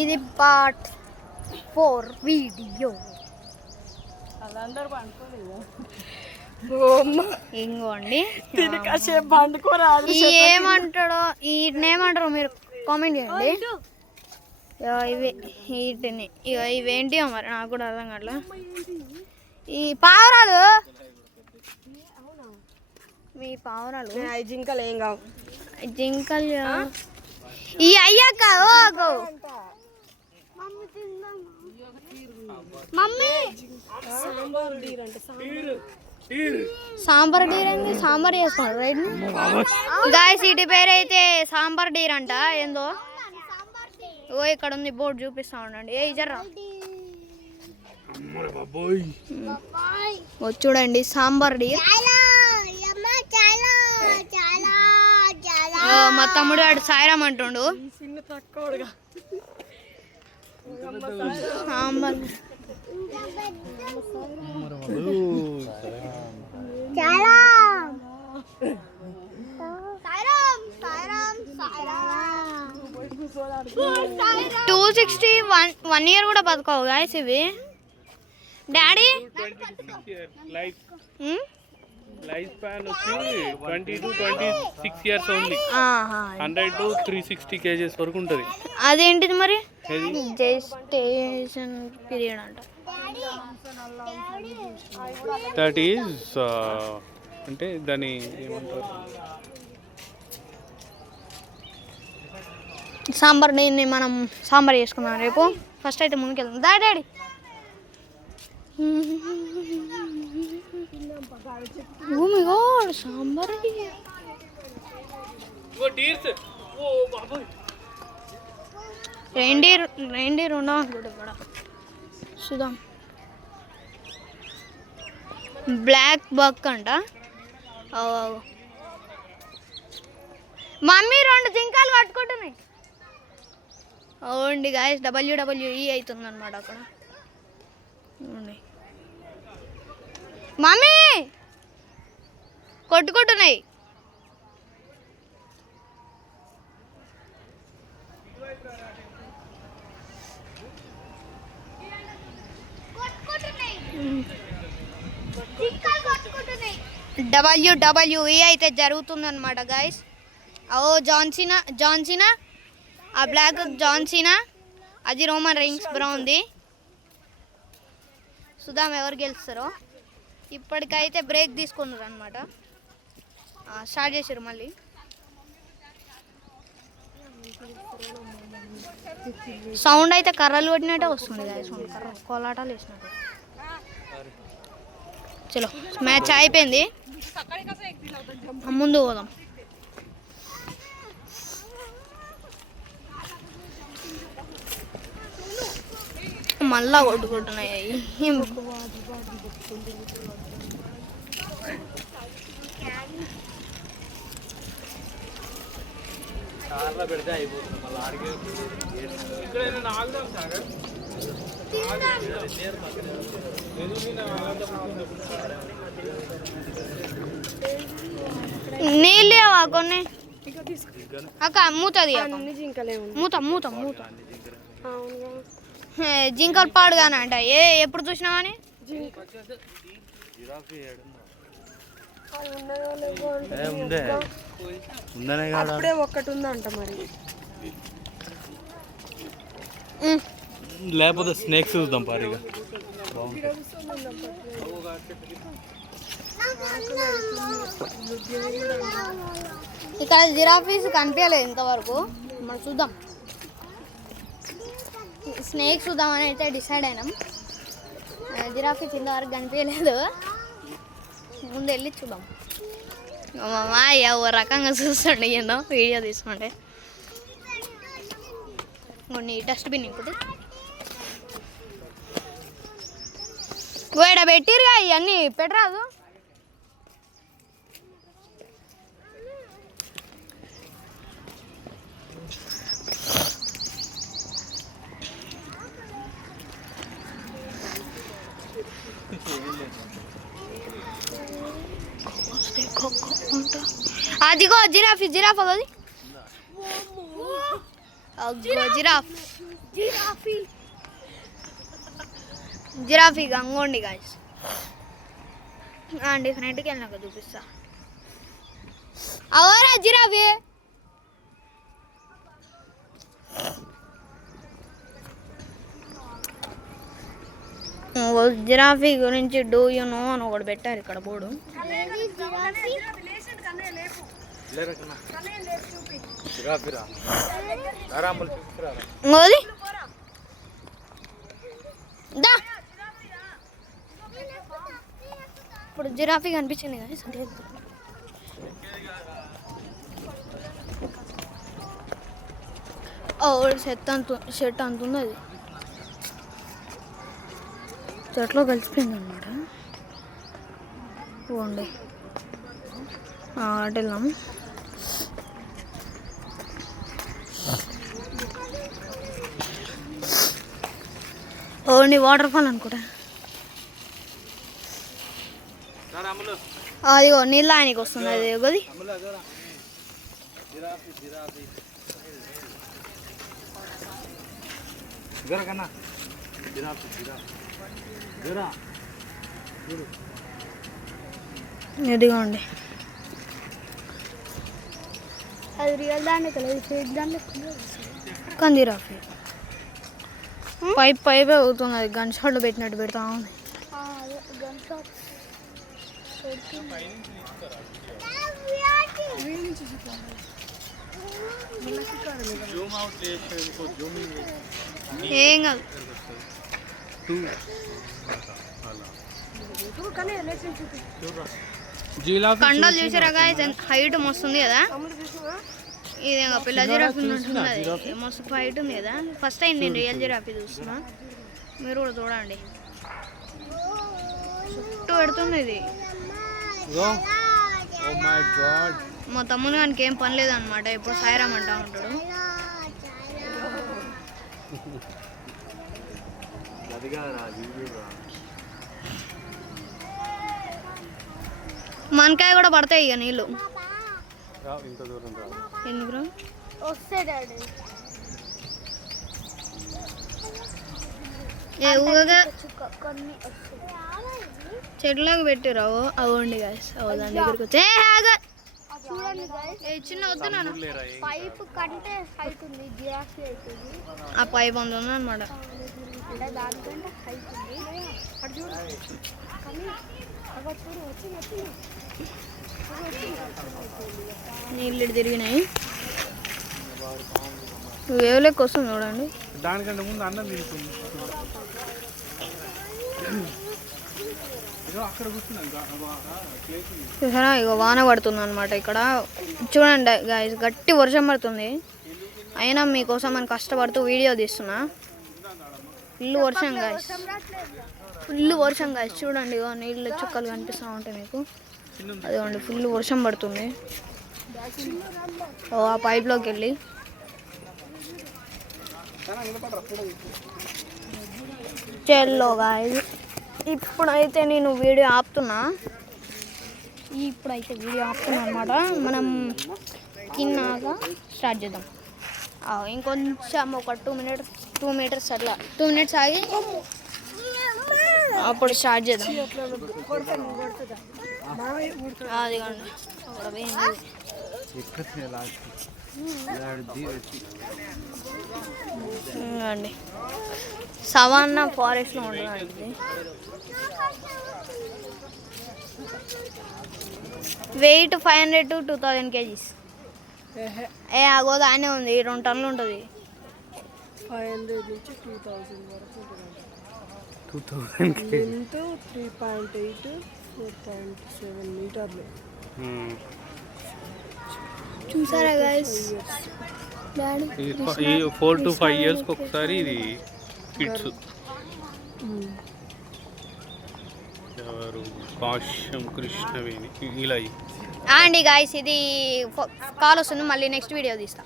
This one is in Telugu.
ఇది పార్ట్ 4 వీడియో. ఇంకోండి ఏమంటాడో వీటినేమంటారు మీరు కామెంట్ చేయండి. వీటిని ఇవేంటి మరి నాకు కూడా అర్థం కావట్లే. ఈ పావురాలు మీ పావురాలు జింకలు ఏం కావు. జింకలు ఈ అయ్యాక మమ్మీ సాంబార్ డీర్ అండి. సాంబార్ చేసుకున్నారు రైట్ గాయస్. వీటి పేరు అయితే సాంబార్ డీర్ అంట. ఏందో ఓ ఇక్కడ ఉంది బోర్డు చూపిస్తా ఉండండి. ఏ జర్రా చూడండి సాంబార్ డీర్. మా తమ్ముడు వాడు సాయిరామ్ అంటుండు. సాంబార్ $260 1 year కూడా బతకవు గాయస్ ఇవి. డాడీ లైఫ్ స్పాన్ వచ్చి 20 to 26 years only. 100 to 360 kgs వరకు ఉంటుంది. అదేంటిది మరి జెస్టేషన్ పీరియడ్ అంట. దట్ ఈస్ అంటే దాని ఏమంటారు సాంబార్. దీన్ని మనం సాంబార్ చేసుకుందాం రేపు. ఫస్ట్ అయితే ముందుకెళ్దాం. Daddy oh my god sambar reindeer ఉన్నాం అనుకుంటా ఇక్కడ. చూద్దాం. బ్లాక్ బక్ అంట. మమ్మీ 2 జింకలు పట్టుకుంటున్నాయి. అవునండి గాయస్ WWE అవుతుంది అనమాట అక్కడ. మమ్మీ కొట్టుకుంటున్నాయి. WWE అయితే జరుగుతుంది అనమాట గాయస్. జాన్సీనా ఆ బ్లాక్ జాన్సీనా, అది రోమన్ రైన్స్ బ్రౌన్ది. చూద్దాం ఎవరు గెలుస్తారో. ఇప్పటికైతే బ్రేక్ తీసుకున్నారు అనమాట. స్టార్ట్ చేసారు మళ్ళీ. సౌండ్ అయితే కర్రలు కొట్టినట్టే వస్తుంది గాయస్. కర్ర కోలాటాలు వేసినట్టు. చలో మ్యాచ్ అయిపోయింది. ముందు పోదాం. మళ్ళా కొట్టుకుంటున్నాయి. నీళ్ళు కొన్ని అక్క మూతది. మూత మూత మూత జింకలు పాడుగానే అంట. ఎప్పుడు చూసినావా అని. అప్పుడే ఒక్కటి ఉందంట మరి. లేకపోతే స్నేక్స్ చూద్దాం పారిగా. ఇక్కడ జిరాఫీస్ కనిపించలేదు ఇంతవరకు. మనం చూద్దాం. స్నేక్స్ చూద్దామని అయితే డిసైడ్ అయినాం. జిరాఫీస్ ఇంతవరకు కనిపించలేదు. ముందు వెళ్ళి చూద్దాం. ఓ రకంగా చూస్తుండే ఏందో వీడియో తీసుకుంటే. కొన్ని డస్ట్బిన్ ఇంకోటి వేడ పెట్టిరుగా. ఇవన్నీ పెట్టరాదు. అదిగో జిరాఫీ. జిరాఫ్ అది జిరాఫ్ జిరాఫీ గంగోండి గాయస్ డిఫరెంట్కి వెళ్ళినాక చూపిస్తా అవరా జిరాఫీ జిరాఫీ గురించి డూ యూ నో అని ఒకటి పెట్టారు ఇక్కడ బోర్డు ఇప్పుడు జిరాఫీ కనిపించింది కానీ షర్ట్ అంతుంది అది చెట్లో కలిసిపోయింది అనమాట పోండి అటు వెళ్దాం ఓన్లీ వాటర్ ఫాల్ అనుకుంటా అదిగో నీళ్ళు ఆయనకి వస్తుంది అది గది ఇదిగోండి అది రియల్ దాంట్లో కలిసి ఫేక్ దాంట్లో కందిరాఫీ పైప్ అవుతుంది అది గన్ షాట్లు పెట్టినట్టు పెడతా ఉంది ఏం కాదు కండలు చూసారా హైట్ మస్తుంది కదా ఇది పిల్ల జిరాఫీ ఉన్నట్టుంది మస్తు హైట్ ఉంది కదా ఫస్ట్ టైం నేను రియల్ జిరాఫీ చూస్తున్నా మీరు కూడా చూడండి చుట్టూ పెడుతుంది ఇది మా తమ్ముడు దానికి ఏం పని లేదనమాట ఎప్పుడు సాయిరామ్ అంటా ఉంటాడు మనకాయ కూడా పడతాయి ఇక నీళ్ళు ఎందుకు చెట్లకు పెట్టిరావు అవ్వండి గాయస్ దాని దగ్గరికి వచ్చి చిన్న వద్దున్నాను పైప్ కంటే హైట్ ఉంది జిరాఫీ అవుతుంది ఆ పైప్ అంత ఉంది అనమాట దానికంటే హైట్ ఉంది నీళ్ళు తిరిగినాయి వేవులెక్క వస్తుంది చూడండి దానికంటే ముందు అన్నం తింటుంది చూసారా ఇక వాన పడుతుంది అనమాట ఇక్కడ చూడండి గాయస్ గట్టి వర్షం పడుతుంది అయినా మీకోసం మనం కష్టపడుతూ వీడియో తీస్తున్నా ఫుల్ వర్షం గాయస్ చూడండి నీళ్ళు చుక్కలు కనిపిస్తూ ఉంటాయి మీకు అదిగోండి ఫుల్ వర్షం పడుతుంది ఆ పైప్లోకి వెళ్ళి చెల్లో గాయస్ ఇప్పుడైతే నేను వీడియో ఆపుతున్నా అనమాట మనం తిన్నాక స్టార్ట్ చేద్దాం ఇంకొంచెం ఒక 2 మీటర్స్ అట్లా 2 మినిట్స్ ఆగి అప్పుడు స్టార్ట్ చేద్దాం అదిగోండి అక్కడ పోయింది సవాన్నా ఫారెస్ట్లో ఉంటుంది వెయిట్ 500 to 2000 kgs అగోదానే ఉంది 2 టన్నులు ఉంటుంది 500 నుంచి 2000 వరకు 2000 లెంత్ 3.8 4.7 మీటర్లు చూసారా గైస్ 4 to 5 years ఒకసారి ఇది కిడ్స్ ఎవరు కాశ్యం కృష్ణవేణి ఇలా అండి గాయస్ ఇది కాల్ వస్తుంది మళ్ళీ నెక్స్ట్ వీడియో తీస్తా